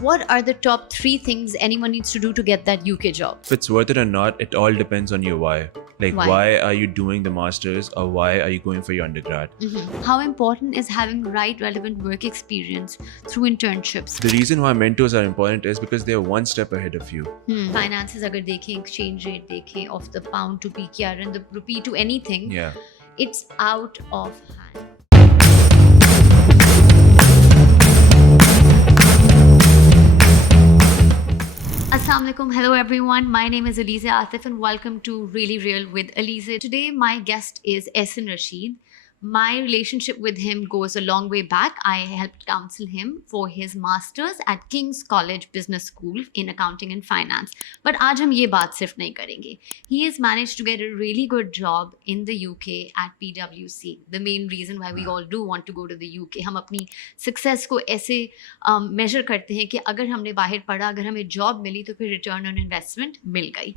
What are the top 3 things anyone needs to do to get that UK job? If it's worth it or not, it all depends on your why. Like, why are you doing the master's, or why are you going for your undergrad? How important is having right relevant work experience through internships? The reason why mentors are important is because they're one step ahead of you. Finances agar dekhein, exchange rate dekhein, of the pound to PKR and the rupee to anything, Yeah. it's out of hand. Assalamu alaikum. Hello everyone. My name is Alizeh Atif and welcome to Really Real with Alizeh. Today my guest is Ahsan Rasheed. My relationship with him goes a long way back. I helped counsel him for his masters at King's College Business School in accounting and finance. But aaj hum ye baat sirf nahi karenge. He has managed to get a really good job in the UK at PWC. The main reason why we all do want to go to the UK. हम अपनी success को ऐसे measure करते हैं कि अगर हमने बाहर पढ़ा, अगर हमें job मिली तो फिर return on investment मिल गई.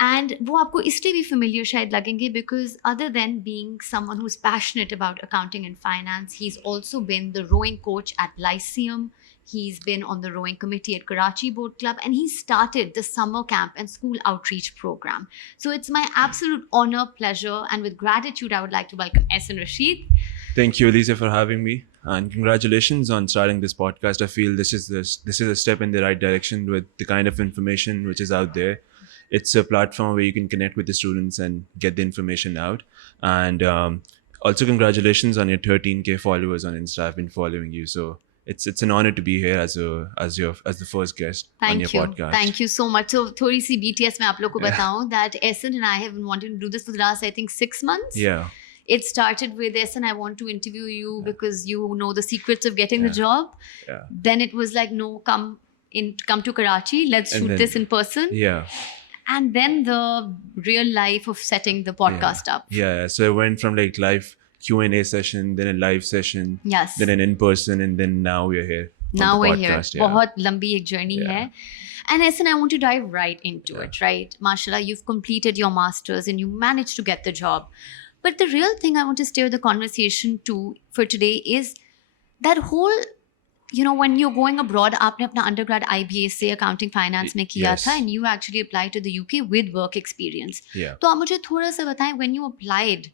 And वो आपको इसलिए भी familiar शायद लगेंगे because other than being someone who's passionate about accounting and finance, he's also been the rowing coach at Lyceum. He's been on the rowing committee at Karachi Boat Club, and he started the summer camp and school outreach program. So it's my absolute honor, pleasure, and with gratitude, I would like to welcome Ahsan Rasheed. Thank you, Alizeh, for having me, and congratulations on starting this podcast. I feel this is a step in the right direction with the kind of information which is out there. It's a platform where you can connect with the students and get the information out. And also, congratulations on your 13K followers on Insta. I've been following you, so it's an honor to be here as the first guest on your podcast. Thank you so much. So, थोड़ी सी BTS मैं आप लोग को बताऊं that Ahsan and I have been wanting to do this for the last, I think, 6 months. Yeah. It started with Ahsan, I want to interview you because you know the secrets of getting the job. Yeah. Then it was like, no, come to Karachi. Let's shoot this in person. Yeah. And then the real life of setting the podcast up. Yeah. So I went from like live Q&A session, then a live session, Yes. then an in-person, and then now we're here. Now on the we're here. podcast, yeah. बहुत लंबी एक journey Yeah. है. And Ahsan, I want to dive right into it, right? Mashallah, you've completed your masters and you managed to get the job. But the real thing I want to steer the conversation to for today is that whole, you know, when you're going abroad, आपने अपना undergrad IBA से accounting finance में किया Yes. था, and you actually applied to the UK with work experience. Yeah. तो आप मुझे थोड़ा सा बताएं, when you applied,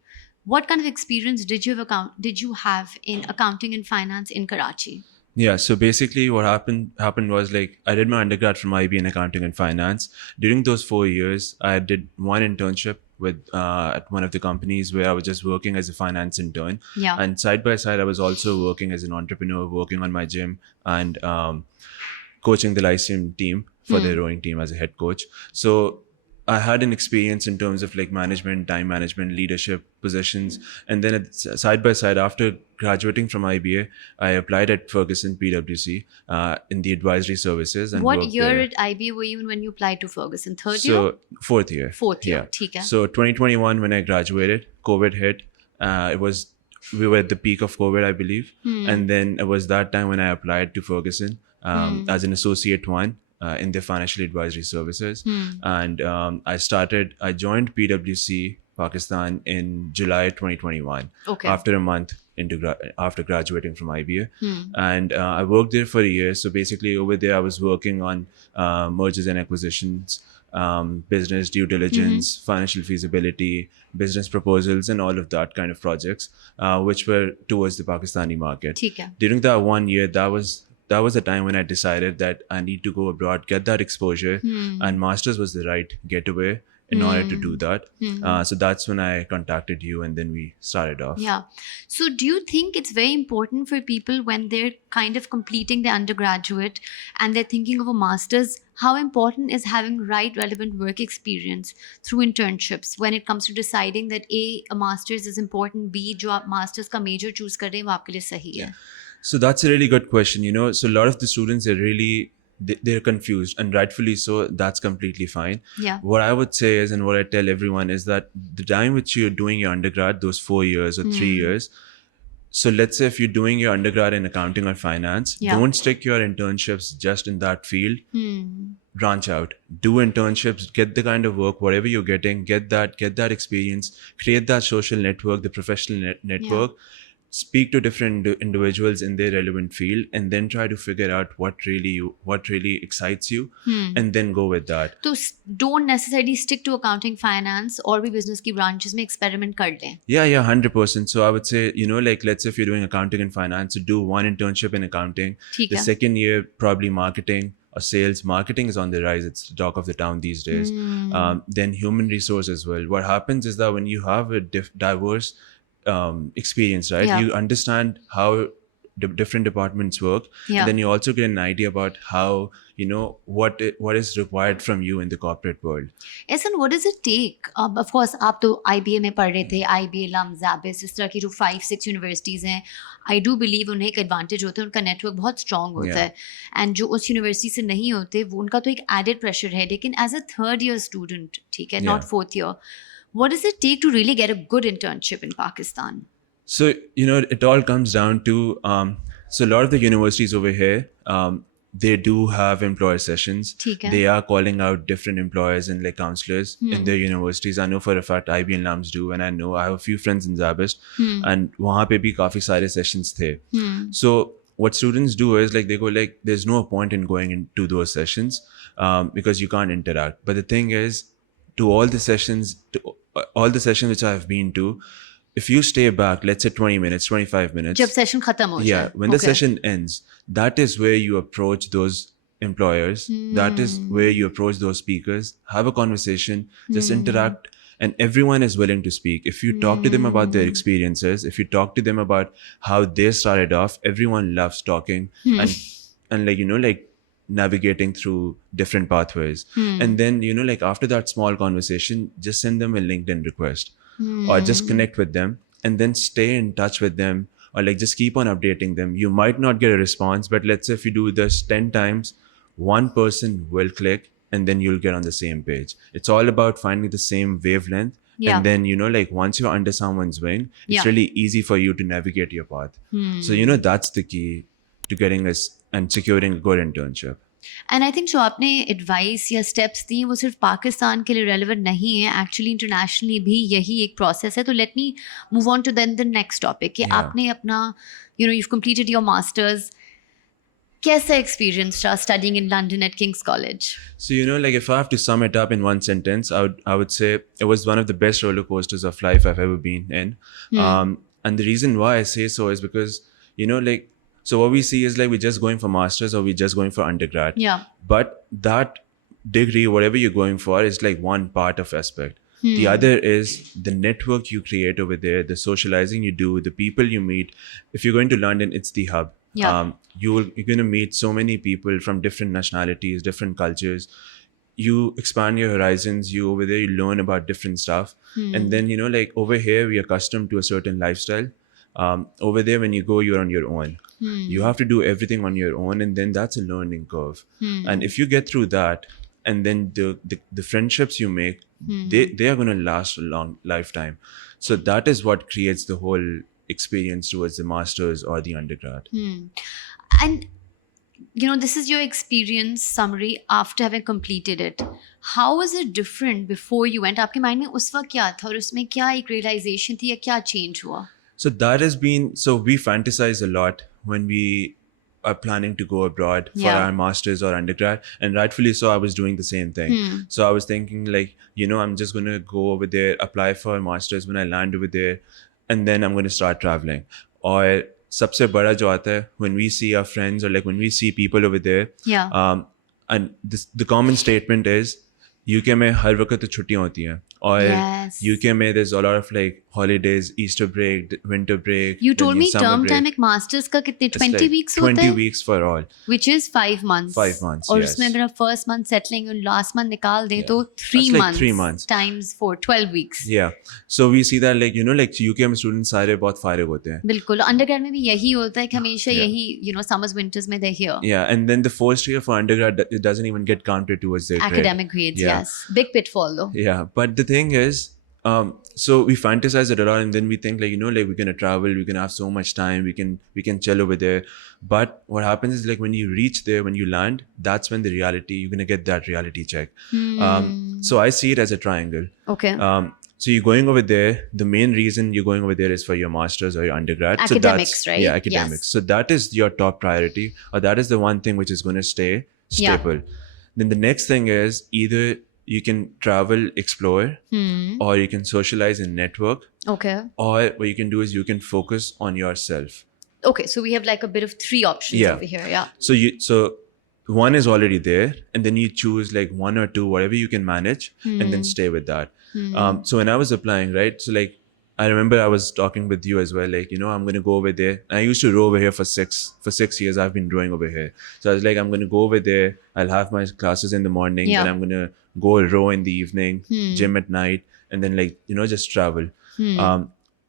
what kind of experience did you have in accounting and finance in Karachi? Yeah, so basically what happened was, like, I did my undergrad from IBA in accounting and finance. During those 4 years, I did one internship with at one of the companies where I was just working as a finance intern. Yeah. And side by side, I was also working as an entrepreneur, working on my gym and coaching the Lyceum team for the rowing team as a head coach. So I had an experience in terms of like management, time management, leadership positions. And then side by side, after graduating from IBA, I applied at Ferguson PWC in the advisory services. And What worked year there. at IBA were you in when you applied to Ferguson? Third year? So fourth year. Fourth year, Yeah. ठीक है. So 2021, when I graduated, COVID hit. We were at the peak of COVID, I believe. And then it was that time when I applied to Ferguson as an associate one in their financial advisory services. And I joined PWC Pakistan in July 2021. Okay. After a month after graduating from IBA. And I worked there for a year. So basically over there, I was working on mergers and acquisitions, business due diligence, financial feasibility, business proposals, and all of that kind of projects, which were towards the Pakistani market. ठीक है. During that 1 year, that was the time when I decided that I need to go abroad, get that exposure, and masters was the right getaway in order to do that. So that's when I contacted you, and then we started off. Yeah. So do you think it's very important for people when they're kind of completing their undergraduate and they're thinking of a master's, how important is having right relevant work experience through internships when it comes to deciding that a master's is important, B, जो आप master's का major choose कर रहे हैं वो आपके लिए सही है? So that's a really good question. So a lot of the students are really, they're confused, and rightfully so. That's completely fine. Yeah. What I would say is, and what I tell everyone is that the time which you're doing your undergrad, those 4 years or 3 years, so let's say if you're doing your undergrad in accounting or finance, don't stick your internships just in that field. Branch out, do internships, get the kind of work, whatever you're getting, get that experience, create that social network, the professional network. speak to different individuals in their relevant field, and then try to figure out what really excites you, and then go with that. तो don't necessarily stick to accounting, finance, और भी business की branches में experiment कर लें. Yeah, 100%. So I would say, like, let's say if you're doing accounting and finance, so do one internship in accounting. ठीक The है. second year, probably marketing or sales. Marketing is on the rise. It's the talk of the town these days. Then human resource as well. What happens is that when you have a diverse experience, right? Yeah. You understand how different departments work. Yeah. And then you also get an idea about how, what is required from you in the corporate world. Ehsan, what does it take? Of course, आप तो IBA में पढ़ रहे थे, IBA, LUM, ZABIS, इस तरह की जो 5-6 यूनिवर्सिटीज़ हैं, I do believe उन्हें एक एडवांटेज होता है, उनका नेटवर्क बहुत स्ट्रॉन्ग होता है, एंड जो उस यूनिवर्सिटी से नहीं होते वो उनका तो एक एडेड प्रेशर है. लेकिन as a third year student, ठीक है, not fourth year, what does it take to really get a good internship in Pakistan? So, it all comes down to, so a lot of the universities over here, they do have employer sessions. ठीक है. They are calling out different employers and like counselors in their universities. I know for a fact IB and LUMS do, and I know I have a few friends in Zabist, and वहाँ पे भी काफी सारे sessions थे. So what students do is like they go like, there's no point in going into those sessions because you can't interact. But the thing is, to all the sessions which I have been to, if you stay back, let's say 20 minutes, 25 minutes. जब session खत्म हो जाए. Yeah, when the session ends, that is where you approach those employers. That is where you approach those speakers, have a conversation, just interact, and everyone is willing to speak. If you talk to them about their experiences, if you talk to them about how they started off, everyone loves talking and like navigating through different pathways. And then, like after that small conversation, just send them a LinkedIn request. Or just connect with them and then stay in touch with them, or like just keep on updating them. You might not get a response, but let's say if you do this 10 times, one person will click and then you'll get on the same page. It's all about finding the same wavelength. Yeah. And then, like once you're under someone's wing, it's really easy for you to navigate your path. So, that's the key to getting us and securing a good internship. And I think जो आपने advice या steps दिए वो सिर्फ पाकिस्तान के लिए relevant नहीं है, एक्चुअली इंटरनेशनली भी यही एक प्रोसेस है. तो let me move on to then the next topic कि आपने अपना you've completed your masters. कैसा एक्सपीरियंस रहा studying in London at King's college? So, like if I have to sum it up in one sentence, I would say it was one of the best roller coasters of life I've ever been in. And the reason why I say so is because, like, so what we see is like we're just going for masters or we're just going for undergrad. Yeah. But that degree, whatever you're going for, is like one part of aspect. The other is the network you create over there, the socializing you do, the people you meet. If you're going to London, it's the hub. Yeah. You're going to meet so many people from different nationalities, different cultures. You expand your horizons. You over there, you learn about different stuff. And then, like over here, we're accustomed to a certain lifestyle. Over there, when you go, you're on your own. You have to do everything on your own, and then that's a learning curve. And if you get through that, and then the friendships you make, they are going to last a long lifetime. So that is what creates the whole experience towards the masters or the undergrad. And this is your experience summary after having completed it. How was it different before you went? आपके mind में उस वक्त क्या था और उसमें क्या एक realization थी या क्या change हुआ? So that has been, so we fantasize a lot when we are planning to go abroad for our masters or undergrad, and rightfully so. I was doing the same thing. So I was thinking like, I'm just going to go over there, apply for masters when I land over there, and then I'm going to start traveling. Or sabse bada jo aata hai, when we see our friends or like when we see people over there, and the common statement is UK में हर वक्त तो छुट्टियां होती हैं, और UK में there's a lot of like holidays, Easter break, winter break. You told me term break. time एक masters का कितने 20 like weeks होता है? 20 weeks for all. Which is 5 months. 5 months, और yes. उसमें अगर आप first month settling और last month निकाल दें तो 3 That's like months. 3 months. Times 4, 12 weeks. Yeah. So we see that like, like UK में students सारे बहुत फारिग होते हैं. बिल्कुल. Undergrad में भी यही होता है कि हमेशा यही, summers, winters में they're here. Yeah. And then the first year for undergrad, it doesn't even get counted towards their academic grades, yes. Big pitfall though. Yeah. But the thing is, so we fantasize it a lot, and then we think like, like we're gonna travel, we're gonna have so much time, we can chill over there. But what happens is like when you reach there, when you land, that's when you're gonna get that reality check. So I see it as a triangle. Okay. So you're going over there. The main reason you're going over there is for your master's or your undergrad. Academics, So right? Yeah, academics. Yes. So that is your top priority, or that is the one thing which is going to stay staple. Then the next thing is either you can travel, explore, or you can socialize and network, Okay. or what you can do is you can focus on yourself. Okay, so we have like a bit of 3 options Yeah. over here. Yeah. So one is already there, and then you choose like one or two, whatever you can manage, and then stay with that. So when I was applying, right, so like I remember I was talking with you as well, like, I'm going to go over there. And I used to row over here for 6 years. I've been rowing over here. So I was like, I'm going to go over there. I'll have my classes in the morning, Yeah. then I'm going to go row in the evening, gym at night, and then like, just travel.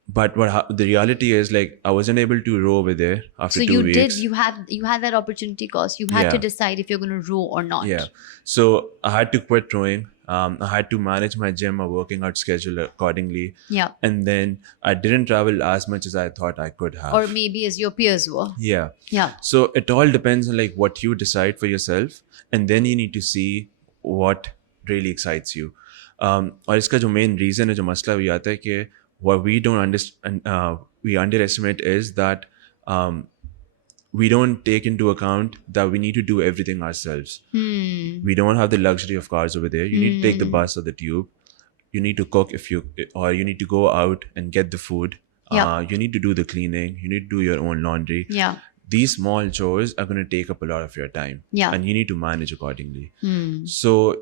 But the reality is, like, I wasn't able to row over there after So 2 weeks. you had that opportunity cost. You had to Yeah. decide if you're going to row or not. Yeah. So I had to quit rowing. I had to manage my gym or working out schedule accordingly. Yeah. And then I didn't travel as much as I thought I could have. Or maybe as your peers were. Yeah. Yeah. So it all depends on like what you decide for yourself, and then you need to see what really excites you. और इसका जो main reason है, जो मसला भी आता है कि what we don't understand, we underestimate is that we don't take into account that we need to do everything ourselves. We don't have the luxury of cars over there. You need to take the bus or the tube. You need to cook or you need to go out and get the food. Yeah. You need to do the cleaning. You need to do your own laundry. Yeah. These small chores are going to take up a lot of your time. Yeah. And you need to manage accordingly. So,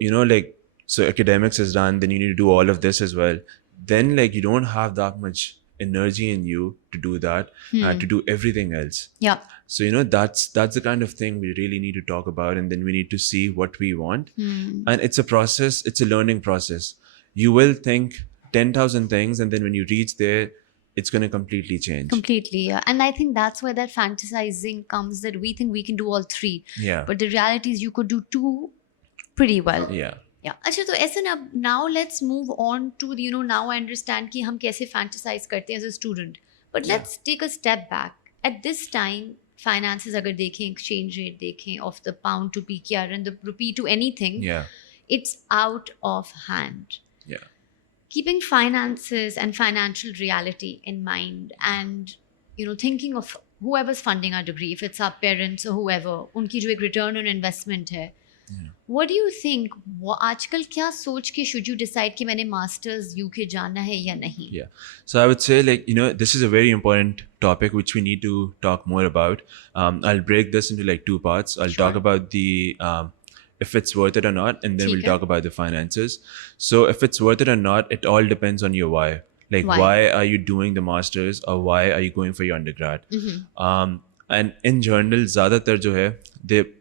so academics is done, then you need to do all of this as well. Then like you don't have that much energy in you to do that, to do everything else. Yeah. So, that's the kind of thing we really need to talk about, and then we need to see what we want. And it's a process, it's a learning process. You will think 10,000 things, and then when you reach there, it's going to completely change. Completely, yeah. And I think that's where that fantasizing comes, that we think we can do all 3. Yeah. But the reality is you could do 2 pretty well. Yeah. Yeah. अच्छा, तो ऐसे ना, now let's move on to, now I understand कि हम कैसे fantasize करते हैं as a student. But let's take a step back. At this time, finances अगर देखें, exchange rate देखें, of the pound to PKR and the rupee to anything, Yeah. it's out of hand. Yeah. Keeping finances and financial reality in mind, and thinking of whoever's funding our degree, if it's our parents or whoever, उनकी जो एक return on investment है. What do you think? आजकल क्या सोच के should you decide कि मैंने masters UK जाना है या नहीं? Yeah. So I would say, like, this is a very important topic which we need to talk more about. I'll break this into like 2 parts. I'll talk about the if it's worth it or not, and then we'll talk about the finances. So if it's worth it or not, it all depends on your why. Like, why are you doing the masters, or why are you going for your undergrad? And in general, ज़्यादातर जो है,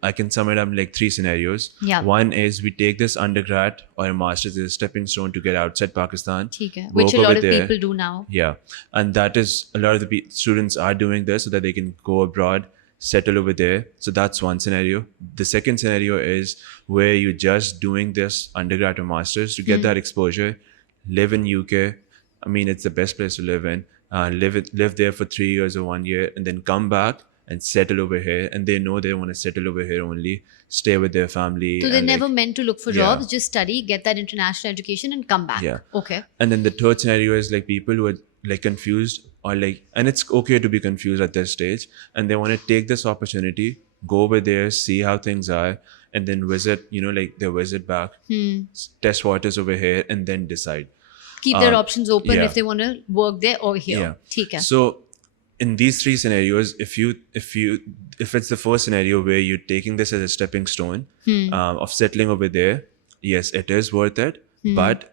I can sum it up in like 3 scenarios. Yeah. One is we take this undergrad or a master's as a stepping stone to get outside Pakistan. ठीक है. Which a lot of people do now. Yeah. And that is, a lot of the students are doing this so that they can go abroad, settle over there. So that's one scenario. The second scenario is where you're just doing this undergrad or master's to get that exposure, live in UK. I mean, it's the best place to live in. Live there for 3 years or 1 year, and then come back and settle over here. And they know they want to settle over here only, stay with their family. So they're never meant to look for jobs, just study, get that international education and come back. Yeah. Okay. And then the third scenario is like people who are like confused, or like, and it's okay to be confused at this stage, and they want to take this opportunity, go over there, see how things are, and then visit, like they visit back, test waters over here, and then decide. Keep their options open if they want to work there or here. Yeah. ठीक है. So in these 3 scenarios, if it's the first scenario where you're taking this as a stepping stone of settling over there, yes, it is worth it. But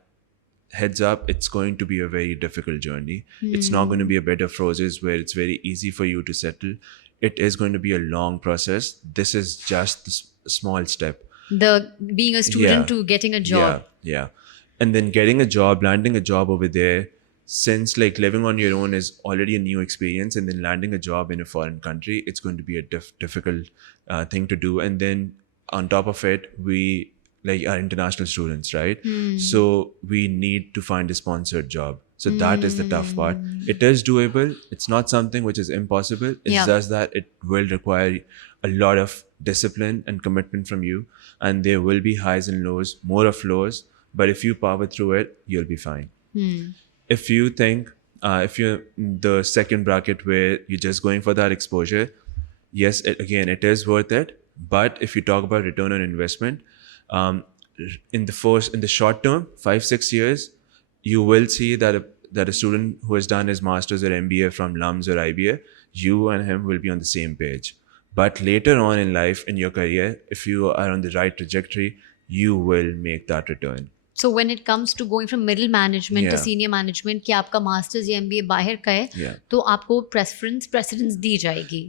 heads up, it's going to be a very difficult journey. It's not going to be a bed of roses where it's very easy for you to settle. It is going to be a long process. This is just a small step. The being a student to getting a job. Yeah. And then getting a job, landing a job over there, since like living on your own is already a new experience, and then landing a job in a foreign country, it's going to be a difficult thing to do. And then on top of it, we like are international students, right? So we need to find a sponsored job. So that is the tough part. It is doable. It's not something which is impossible. It's just that it will require a lot of discipline and commitment from you. And there will be highs and lows, more of lows. But if you power through it, you'll be fine. If you think, if you're in the second bracket where you're just going for that exposure, yes, again, it is worth it. But if you talk about return on investment, um, in the short term, 5-6 years, you will see that a student who has done his master's or MBA from LUMS or IBA, you and him will be on the same page. But later on in life, in your career, if you are on the right trajectory, you will make that return. So when it comes to going from middle management to Yeah. senior management, कि आपका masters या MBA बाहर का है, Yeah. तो आपको precedence दी जाएगी.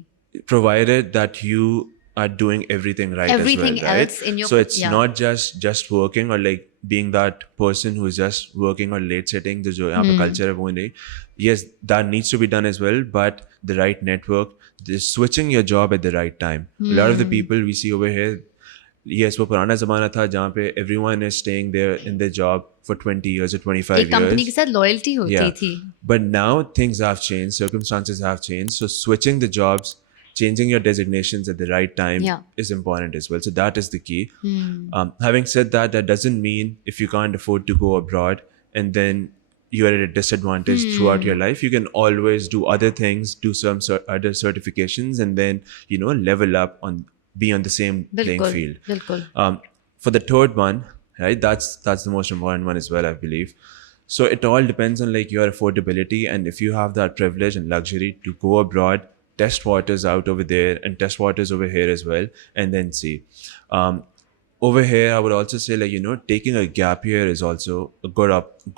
Provided that you are doing everything right Everything as well, right? else in your- so it's yeah. not just working or like being that person who's just working or late setting the जो यहाँ पे culture है वो नहीं. Yes, that needs to be done as well, but the right network, the switching your job at the right time. A lot of the people we see over here, yes, वो पुराना ज़माना था जहाँ पे everyone is staying there in their job for 20 years or 25 एक company के years. साथ loyalty होती Yeah. थी. But now things have changed, circumstances have changed. So switching the jobs, changing your designations at the right time Yeah. is important as well. So that is the key. Having said that, that doesn't mean if you can't afford to go abroad and then you are at a disadvantage throughout your life, you can always do other things, do some other certifications, and then level up be on the same playing बिल्कुल field. बिल्कुल. For the third one, right, that's the most important one as well, I believe. So it all depends on like your affordability, and if you have that privilege and luxury to go abroad, test waters out over there and test waters over here as well, and then see. Over here, I would also say like taking a gap year is also a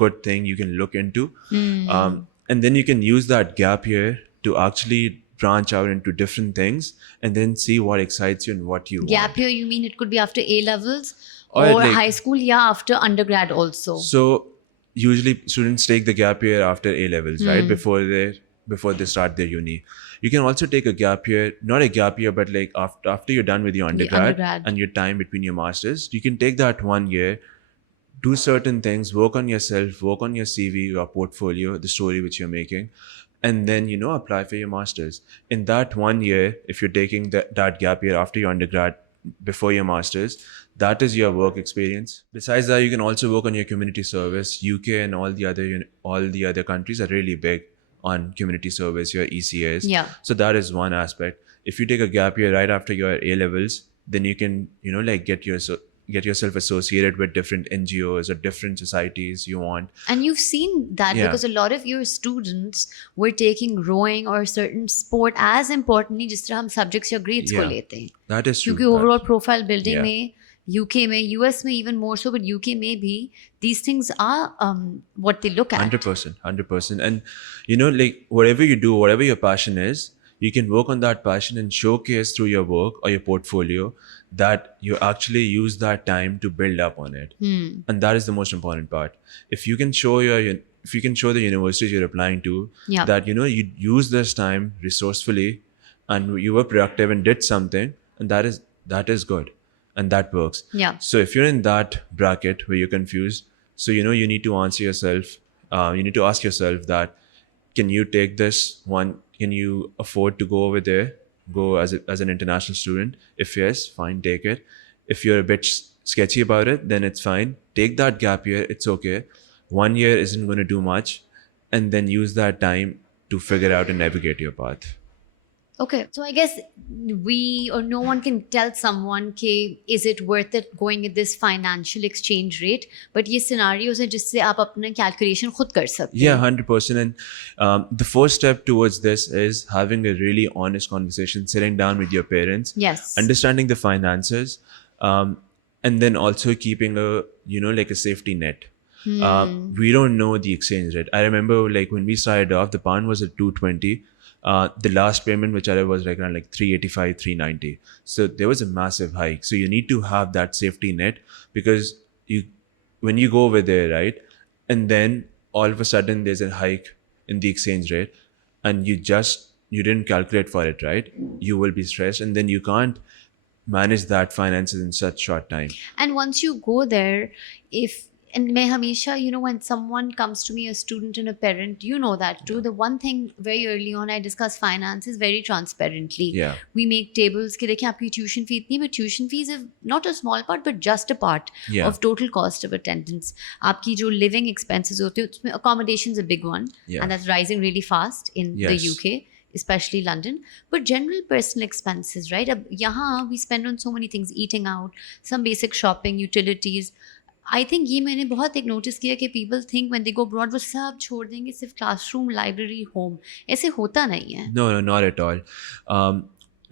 good thing you can look into, and then you can use that gap year to actually branch out into different things and then see what excites you and what you Gap want. year, you mean it could be after A levels Or or like- high school, yeah, after undergrad also. So usually students take the gap year after A levels, right? Before they start their uni. You can also take a gap year, not a gap year, but like after you're done with your undergrad and your time between your masters, you can take that 1 year, do certain things, work on yourself, work on your CV, your portfolio, the story which you're making, and then apply for your masters. In that 1 year, if you're taking that gap year after your undergrad, before your masters, that is your work experience. Besides that, you can also work on your community service. UK and all the other countries are really big on community service, your ECAs. Yeah. So that is one aspect. If you take a gap year right after your A levels, then you can like get yourself associated with different NGOs or different societies you want. And you've seen that Yeah. because a lot of your students were taking rowing or a certain sport as importantly जिस तरह हम subjects या grades को Yeah. लेते हैं. That is true. क्योंकि overall profile building Yeah. में UK में, US में even more so, but UK में भी these things are what they look at. 100%. And like whatever you do, whatever your passion is, you can work on that passion and showcase through your work or your portfolio that you actually use that time to build up on it. And that is the most important part. If you can show the universities you're applying to Yeah. that you use this time resourcefully and you were productive and did something, and that is good and that works. Yeah. So if you're in that bracket where you're confused, so you need to answer yourself, you need to ask yourself that, can you take this one? Can you afford to go over there, go as an international student? If yes, fine, take it. If you're a bit sketchy about it, then it's fine. Take that gap year, it's okay. 1 year isn't going to do much, and then use that time to figure out and navigate your path. Okay, so I guess we or no one can tell someone कि is it worth it going at this financial exchange rate, but ये scenarios हैं जिससे आप अपना calculation खुद कर सकते हैं. Yeah, 100%. And the first step towards this is having a really honest conversation, sitting down with your parents, Yes. understanding the finances, and then also keeping like a safety net. We don't know the exchange rate. I remember like when we started off, the pound was at 220. The last payment which I did was like around like 385, 390. So there was a massive hike. So you need to have that safety net, because when you go over there, right, and then all of a sudden there's a hike in the exchange rate and you didn't calculate for it, right? You will be stressed, and then you can't manage that finances in such short time. And once you go there, if and मैं हमेशा, you know, when someone comes to me, a student and a parent, you know that too. Yeah. The one thing very early on I discuss finances very transparently. Yeah. We make tables कि देखिए आपकी tuition fee इतनी, but tuition fees is not a small part, but just a part Yeah. of total cost of attendance. आपकी जो living expenses होते हैं उसमें accommodation is a big one, Yeah. and that's rising really fast in the Yes. UK. Especially London, but general personal expenses, right? अब यहाँ we spend on so many things, eating out, some basic shopping, utilities. I think ये मैंने बहुत एक notice किया कि people think when they go abroad वो सब छोड़ देंगे, सिर्फ क्लासरूम, लाइब्रेरी, होम. ऐसे होता नहीं है. No, not at all.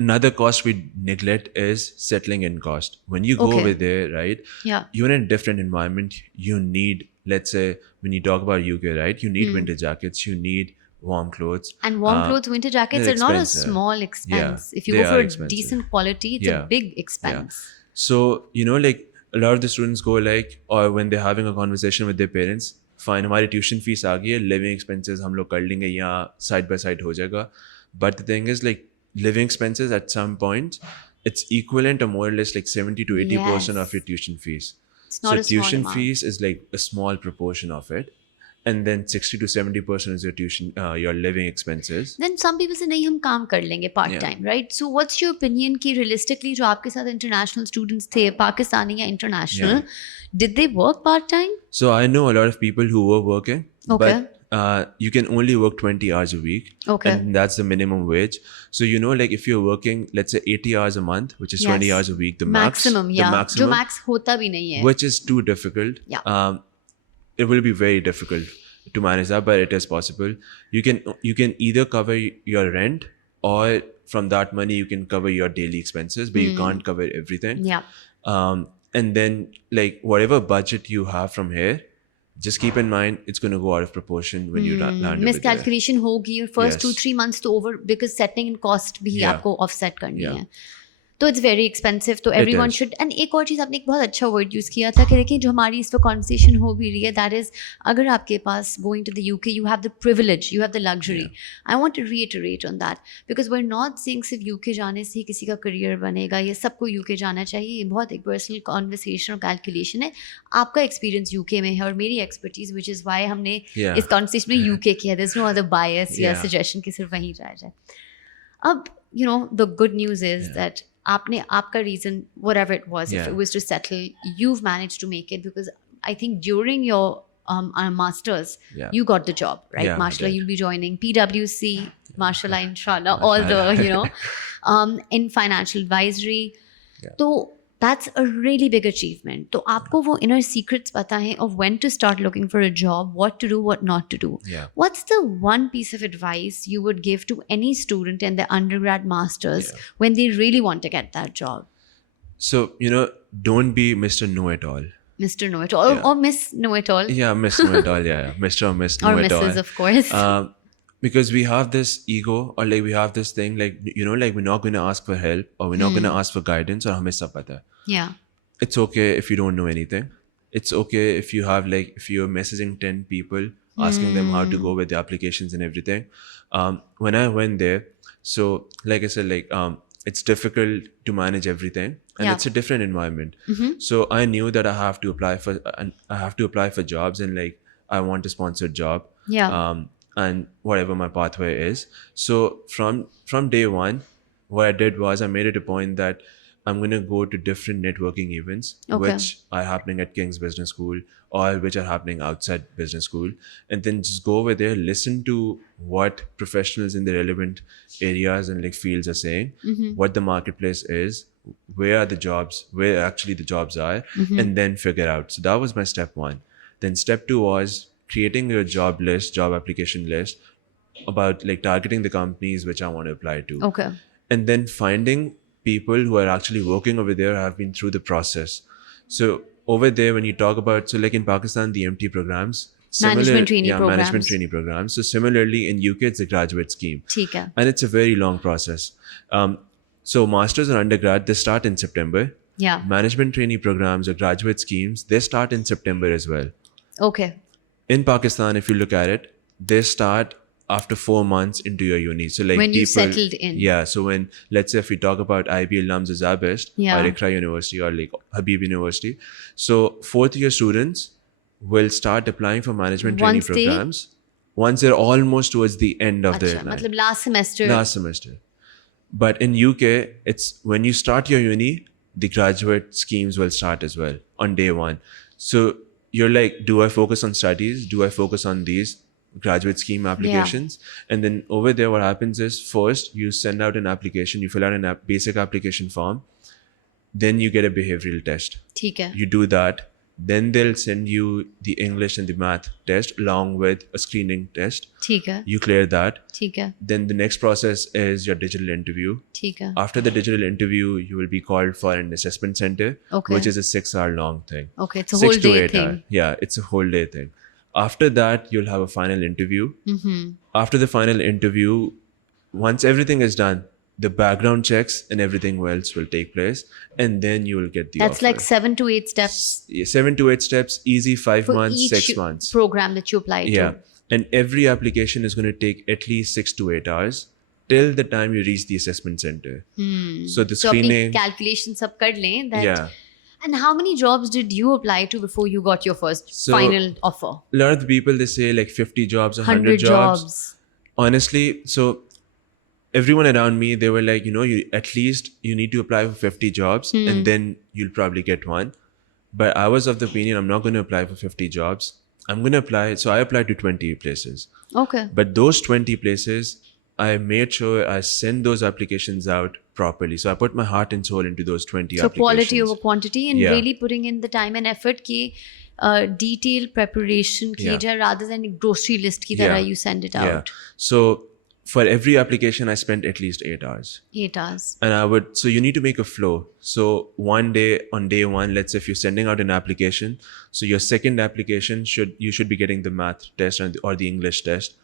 Another cost we neglect is settling in cost. When you go Okay. over there, right? Yeah. You're in a different environment. You need, let's say, when you talk about UK, right? You need winter jackets. You need warm clothes. And warm clothes, winter jackets they're are not a expensive. small expense. Yeah, If you they go are for expensive. decent quality, it's a Yeah. big expense. So, you know, like a lot of the students go like, or when they're having a conversation with their parents, fine, हमारी tuition fees आ गई है, living expenses हम लोग कर लेंगे, यहाँ side by side हो जाएगा. But the thing is, like, living expenses at some point, it's equivalent to more or less like 70 to 80% of your tuition fees. It's not So a small tuition amount. fees is like a small proportion of it. And then 60 to 70% is your tuition, your living expenses. Then some people say नहीं हम काम कर लेंगे part Yeah. time, right? So what's your opinion कि realistically जो आपके साथ international students थे, पाकिस्तानी या international, did they work part time? So I know a lot of people who were working, Okay. but you can only work 20 hours a week. Okay. And that's the minimum wage. So, you know, like if you're working, let's say 80 hours a month, which is 20 Yes. hours a week, the Maximum, the yeah. maximum, जो max होता भी नहीं है. which is too difficult. Yeah. It will be very difficult to manage that, but it is possible. You can either cover your rent, or from that money you can cover your daily expenses, but you can't cover everything. Yeah. And then like whatever budget you have from here, just keep in mind it's going to go out of proportion when you land over there. Miscalculation होगी और first Yes. 2-3 months तो over, because settling in cost भी Yeah. आपको offset करनी Yeah. है. तो it's very expensive, तो every one is. Should. And एक और चीज़ आपने एक बहुत अच्छा वर्ड यूज़ किया था कि देखिए जो हमारी इस वक्त कॉन्वर्सेशन हो भी रही है, दैट इज़ अगर आपके पास going to the UK you have the privilege, you have the luxury. I want to reiterate on that because we are not saying सिर्फ यूके जाने से ही किसी का करियर बनेगा या सबको यूके जाना चाहिए. ये बहुत एक पर्सनल कॉन्वर्सेशन और कैलकुलेशन है. आपका एक्सपीरियंस यूके में है और मेरी एक्सपर्टीज़, विच इज़ वाई हमने Yeah. इस कॉन्वर्सेशन में यूके किया. देयर इज नो अदर बायस या Yeah. सजेशन कि सिर्फ वहीं जाया जाए. अब you know the good news is that आपने आपका reason whatever it was, if Yeah. it was to settle, you've managed to make it, because I think during your masters Yeah. you got the job, right? Yeah, I Mashallah, did. you'll be joining PWC, mashallah, inshallah, all the, you know, in financial advisory. Yeah. So that's a really big achievement. तो आपको वो inner secrets पता है of when to start looking for a job, what to do, what not to do. Yeah. What's the one piece of advice you would give to any student in their undergrad masters when they really want to get that job? So, you know, don't be Mr. Know-it-all. Mr. Know-it-all Yeah. or Miss Know-it-all, Yeah, Miss Know-it-all, yeah. Mr. or Miss or Know-it-all. Mrs. of course. Because we have this ego, or like we have this thing, like, you know, like we're not going to ask for help, or we're not going to ask for guidance, or हमें सब पता है. Yeah. It's okay if you don't know anything. It's okay if you have like, if you're messaging 10 people, asking them how to go with the applications and everything. When I went there, so like I said, like it's difficult to manage everything, and Yeah. it's a different environment. So I knew that I have to apply for jobs, and like I want a sponsored job. Yeah. And whatever my pathway is. So from day one, what I did was I made it a point that I'm going to go to different networking events, Okay. which are happening at King's Business School, or which are happening outside business school, and then just go over there, listen to what professionals in the relevant areas and like fields are saying, what the marketplace is, where are the jobs, where actually the jobs are, and then figure out. So that was my step one. Then step two was creating a job list, job application list, about like targeting the companies which I want to apply to. Okay. And then finding people who are actually working over there, have been through the process. So over there, when you talk about, so like in Pakistan, the MT programs, Management trainee programs. management trainee programs. So similarly in UK, it's a graduate scheme, ठीक है. and it's a very long process. So masters or undergrad, they start in September. Yeah. Management trainee programs or graduate schemes, they start in September as well. Okay. In Pakistan, if you look at it, they start after 4 months into your uni. So like When you people, settled in. Yeah. So when, let's say if we talk about IBA alums or Zabist, Yeah. or Iqra University, or like Habib University. So fourth year students, will start applying for management training Once they- programs once they're almost towards the end of their अच्छा, line. मतलब last semester. Last semester. But in UK, it's when you start your uni, the graduate schemes will start as well on day one. So you're like, do I focus on studies? Do I focus on these graduate scheme applications? And then over there, what happens is first you send out an application, you fill out a basic application form, then you get a behavioral test. ठीक है. You do that. Then they'll send you the English and the math test along with a screening test. ठीक है. You clear that. ठीक है. Then the next process is your digital interview. ठीक है. After the digital interview, you will be called for an assessment center, Okay. which is a 6-hour long thing. Okay, it's a 6 whole to day 8 thing. hour. Yeah, it's a whole day thing. After that, you'll have a final interview. After the final interview, once everything is done, the background checks and everything else will take place, and then you will get the That's offer. like 7 to 8 steps 7 to 8 steps, easy, 5 for months, each 6 months. program that you apply Yeah. to. And every application is going to take at least 6 to 8 hours till the time you reach the assessment center. So the So अपनी screening. calculation सब कर लें that. Yeah. And how many jobs did you apply to before you got your first So- final offer? A lot of the people, they say like 50 jobs, 100 100 jobs. jobs. Honestly, so everyone around me, they were like, you at least you need to apply for 50 jobs and then you'll probably get one. But I was of the opinion, I'm not going to apply for 50 jobs. I'm going to apply. So I applied to 20 places. Okay. But those 20 places, I made sure I send those applications out properly. So I put my heart and soul into those 20 So applications. quality over quantity and Yeah. really putting in the time and effort ki detailed preparation ki Yeah. jaye rather than a grocery list ki tarah you send it Yeah. out. So for every application, I spent at least 8 hours. 8 hours. And so you need to make a flow. So one day, on day one, let's say if you're sending out an application, so your second application you should be getting the math test or the English test.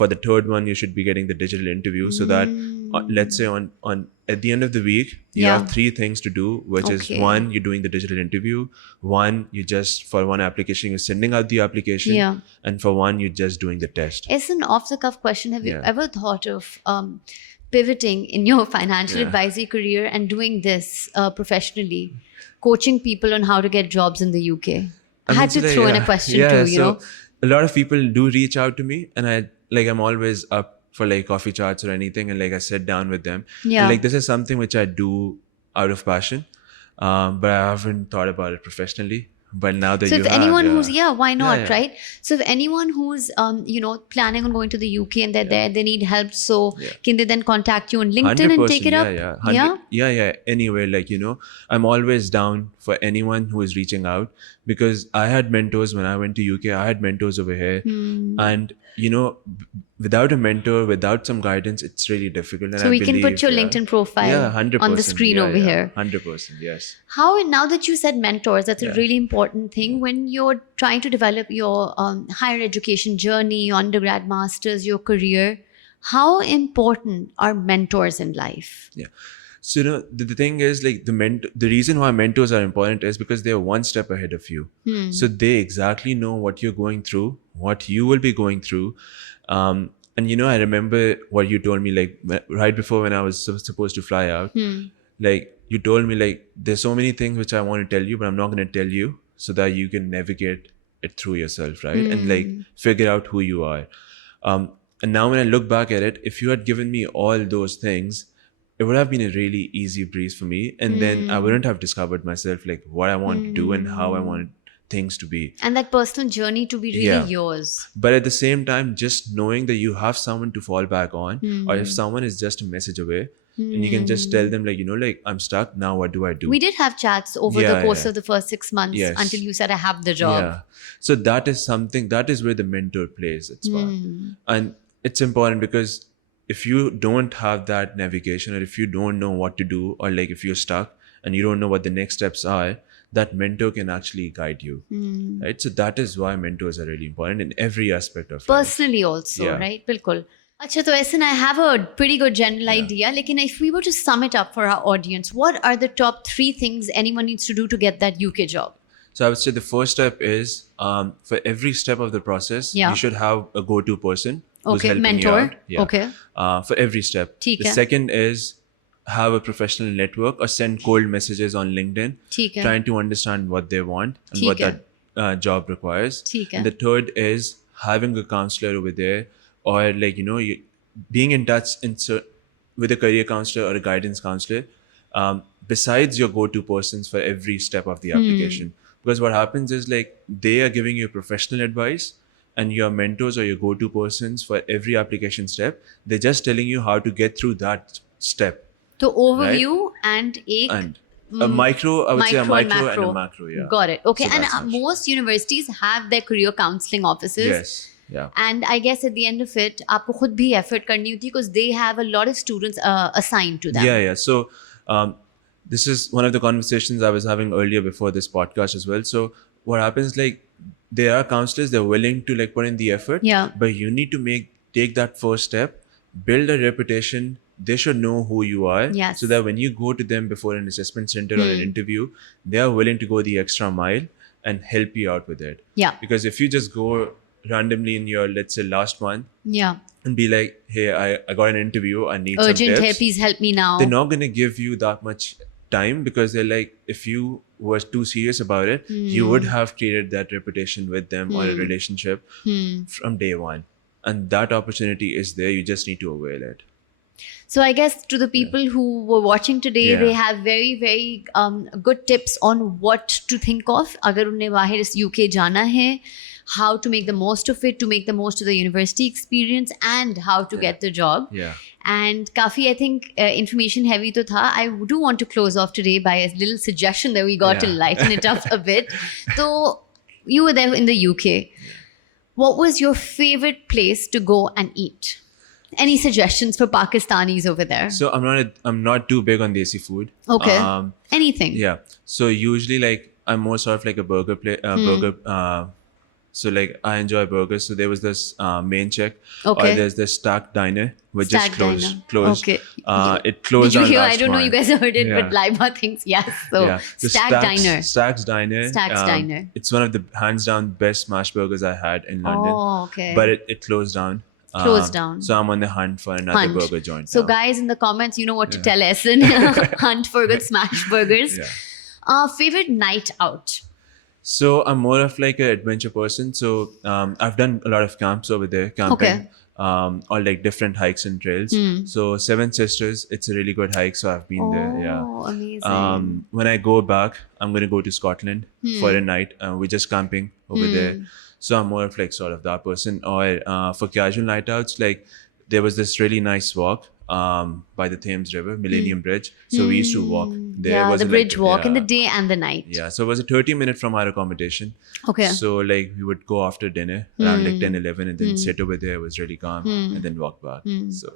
For the third one, you should be getting the digital interview. So that let's say on at the end of the week, you Yeah. have 3 things to do, which is Okay. one, you're doing the digital interview. One, you just for one application, you're sending out the application. Yeah. And for one, you're just doing the test. It's an off-the-cuff question. Have you Yeah. ever thought of pivoting in your financial Yeah. advisory career and doing this professionally, coaching people on how to get jobs in the UK? I had to throw in a question too, you know. A lot of people do reach out to me, and I'm always up for like coffee chats or anything, and like I sit down with them. Yeah. And, like this is something which I do out of passion, but I haven't thought about it professionally. But now that So you if have, anyone yeah. who's why not, yeah. right? So if anyone who's planning on going to the UK and they're there, they need help. So Yeah. can they then contact you on LinkedIn and take it up? Yeah. Anyway, I'm always down for anyone who is reaching out, because I had mentors when I went to UK. I had mentors over here, and without a mentor, without some guidance, it's really difficult. And So I we can put believe, your LinkedIn profile 100%, on the screen over here. 100%, yes. How, now that you said mentors, that's a Yeah. really important thing when you're trying to develop your higher education journey, your undergrad, masters, your career. How important are mentors in life? So the thing is, like the reason why mentors are important is because they're one step ahead of you. So they exactly know what you're going through, what you will be going through. And I remember what you told me, like right before when I was supposed to fly out. Like you told me, like there's so many things which I want to tell you, but I'm not going to tell you, so that you can navigate it through yourself, right? And like figure out who you are. And now when I look back at it, if you had given me all those things, it would have been a really easy breeze for me, and then I wouldn't have discovered myself, like what I want to do and how I want things to be. And that personal journey to be really yours. But at the same time, just knowing that you have someone to fall back on, or if someone is just a message away, and you can just tell them, like, I'm stuck, now what do I do? We did have chats over the course of the first 6 months until you said, I have the job. Yeah. So that is where the mentor plays its part. And it's important because if you don't have that navigation, or if you don't know what to do, or like if you're stuck and you don't know what the next steps are, that mentor can actually guide you. Right? So that is why mentors are really important in every aspect of life. Personally also, right? Bilkul. Achha, so Ahsan, I have a pretty good general idea. Like, if we were to sum it up for our audience, what are the top 3 things anyone needs to do to get that UK job? So I would say the first step is, for every step of the process, you should have a go-to person who's helping mentor. you out. Yeah. Okay. For every step. ठीक The है. second is have a professional network, or send cold messages on LinkedIn, ठीक है. trying to understand what they want and ठीक what है. that job requires. ठीक है. And the third is having a counselor over there, or like being in touch with a career counselor or a guidance counselor, besides your go-to persons for every step of the application. Because what happens is like they are giving you professional advice, and your mentors or your go-to persons for every application step, they're just telling you how to get through that step. तो overview and एक And a micro, I would say a micro and a macro, yeah. Got it. Okay. So And that's much. most universities have their career counseling offices. Yes, yeah. And I guess at the end of it, आपको खुद भी effort करनी होती है because they have a lot of students assigned to them. Yeah. So this is one of the conversations I was having earlier before this podcast as well. So what happens, like, there are counselors, they're willing to like put in the effort, Yeah. but you need to take that first step, build a reputation. They should know who you are, Yes. so that when you go to them before an assessment center or an interview, they are willing to go the extra mile and help you out with it. Yeah. Because if you just go randomly in your, let's say, last month Yeah. and be like, hey, I got an interview, I need Urgent some है, tips, please help me now. they're not going to give you that much time, because they're like, if you were too serious about it, you would have created that reputation with them or a relationship from day one. And that opportunity is there. You just need to avail it. So I guess to the people who were watching today, Yeah. they have very, very good tips on what to think of. अगर उन्हें बाहर इस UK जाना है, how to make the most of it, to make the most of the university experience, and how to get the job. Yeah. And काफ़ी, I think, information heavy तो था. I do want to close off today by a little suggestion that we got to Yeah. lighten it up a bit. So you were there in the UK. What was your favorite place to go and eat? Any suggestions for Pakistanis over there? So I'm not too big on desi food. Okay. Anything? Yeah. So usually, like, I'm more sort of like a burger burger. So like I enjoy burgers. So there was this main check. Okay. Or there's this Stack Diner, which Stack just closed. Diner. Closed. Okay. It closed. Did you down hear? last I don't know. You month. guys heard it, Yeah. but Laiba thinks yes. So The Stack Diner. Stack's Diner. Stack's Diner. It's one of the hands down best smash burgers I had in London. Oh, okay. But it closed down. Closed down. So I'm on the hunt for another Hunt. burger joint. So now. guys, in the comments, you know what to tell Ahsan. Hunt for good smash burgers. Yeah. Favorite night out? So I'm more of like an adventure person. So I've done a lot of camps over there, camping, or like different hikes and trails. So Seven Sisters, it's a really good hike. So I've been there. Yeah. Oh, amazing. When I go back, I'm gonna go to Scotland for a night. We're just camping over there. So I'm more of like sort of that person. Or for casual night outs, like there was this really nice walk by the Thames River, Millennium Bridge. So we used to walk there. Yeah, Was the it bridge like, walk in the yeah. day and the night. Yeah, so it was a 30-minute from our accommodation. Okay. So like we would go after dinner around like 10, 11 and then sit over there. It was really calm and then walk back. So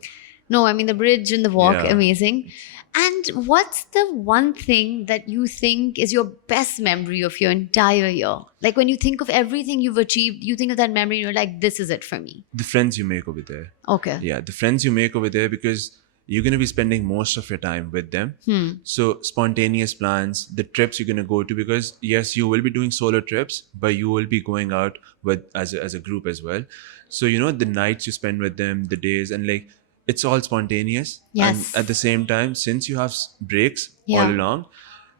No, I mean the bridge and the walk, Yeah. amazing. And what's the one thing that you think is your best memory of your entire year? Like when you think of everything you've achieved, you think of that memory and you're like, this is it for me. the friends you make over there. Okay. Yeah, the friends you make over there, because you're going to be spending most of your time with them. So spontaneous plans, the trips you're going to go to, because yes, you will be doing solo trips, but you will be going out with as a group as well. So the nights you spend with them, the days, and like it's all spontaneous. Yes. And at the same time, since you have breaks Yeah. all along,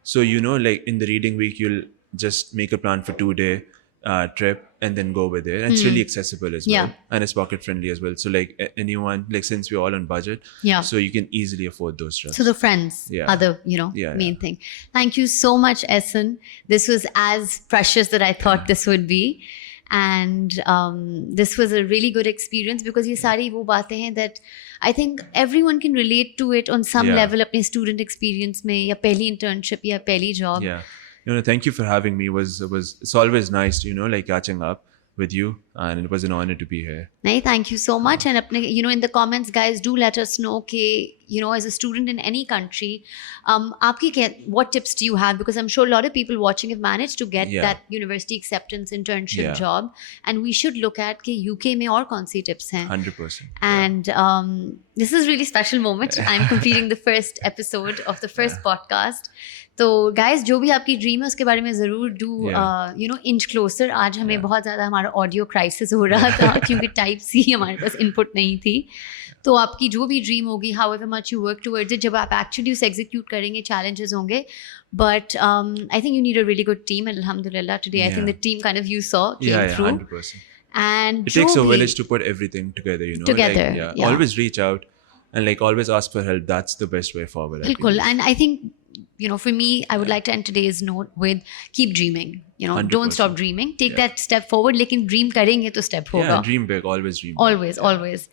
so like in the reading week, you'll just make a plan for 2-day trip and then go over there, and it's really accessible as well. Yeah. And it's pocket friendly as well. So like anyone, like since we're all on budget, Yeah. so you can easily afford those trips. So the friends Yeah. are the, Yeah, main yeah. thing. Thank you so much, Ahsan. This was as precious that I thought this would be. And this was a really good experience because ये सारी वो बातें हैं that I think everyone can relate to it on some Yeah. level अपने student experience में या पहली internship या पहली job. Yeah. Thank you for having me. It's always nice, like catching up with you, and it was an honor to be here. नहीं, thank you so much. And अपने, in the comments, guys, do let us know कि, as a student in any country, what tips do you have? Because I'm sure a lot of people watching have managed to get Yeah. that university acceptance internship Yeah. job. And we should look at कि UK में और कौन सी tips हैं. 100%. And this is a really special moment. I'm completing the first episode of the first podcast. तो guys, जो भी आपकी dream है उसके बारे में ज़रूर do inch closer. आज हमें बहुत ज़्यादा हमारा ऑडियो क्राइसिस हो रहा था क्योंकि टाइप सी हमारे पास इनपुट नहीं थी. तो आपकी जो भी ड्रीम होगी, however much you work towards it, जब आप actually उसे execute करेंगे, challenges होंगे. But I think you need a really good team, and alhamdulillah today I think Yeah. the team kind of you saw came Yeah, 100%. And It जो takes a भी village to put everything together, you know. together, Like, yeah, yeah. always reach out and like always ask for help. That's the best way forward. I बिल्कुल. believe. And I think, you know, for me, I would like to end today's note with keep dreaming. You know, don't 100%. stop dreaming. Take Yeah. that step forward. लेकिन dream करेंगे तो step Yeah, होगा. dream big. Always dream. Big. Always, always.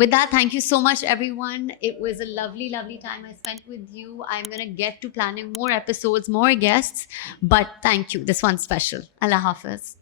With that, thank you so much, everyone. It was a lovely, lovely time I spent with you. I'm going to get to planning more episodes, more guests. But thank you. This one's special. Allah Hafiz.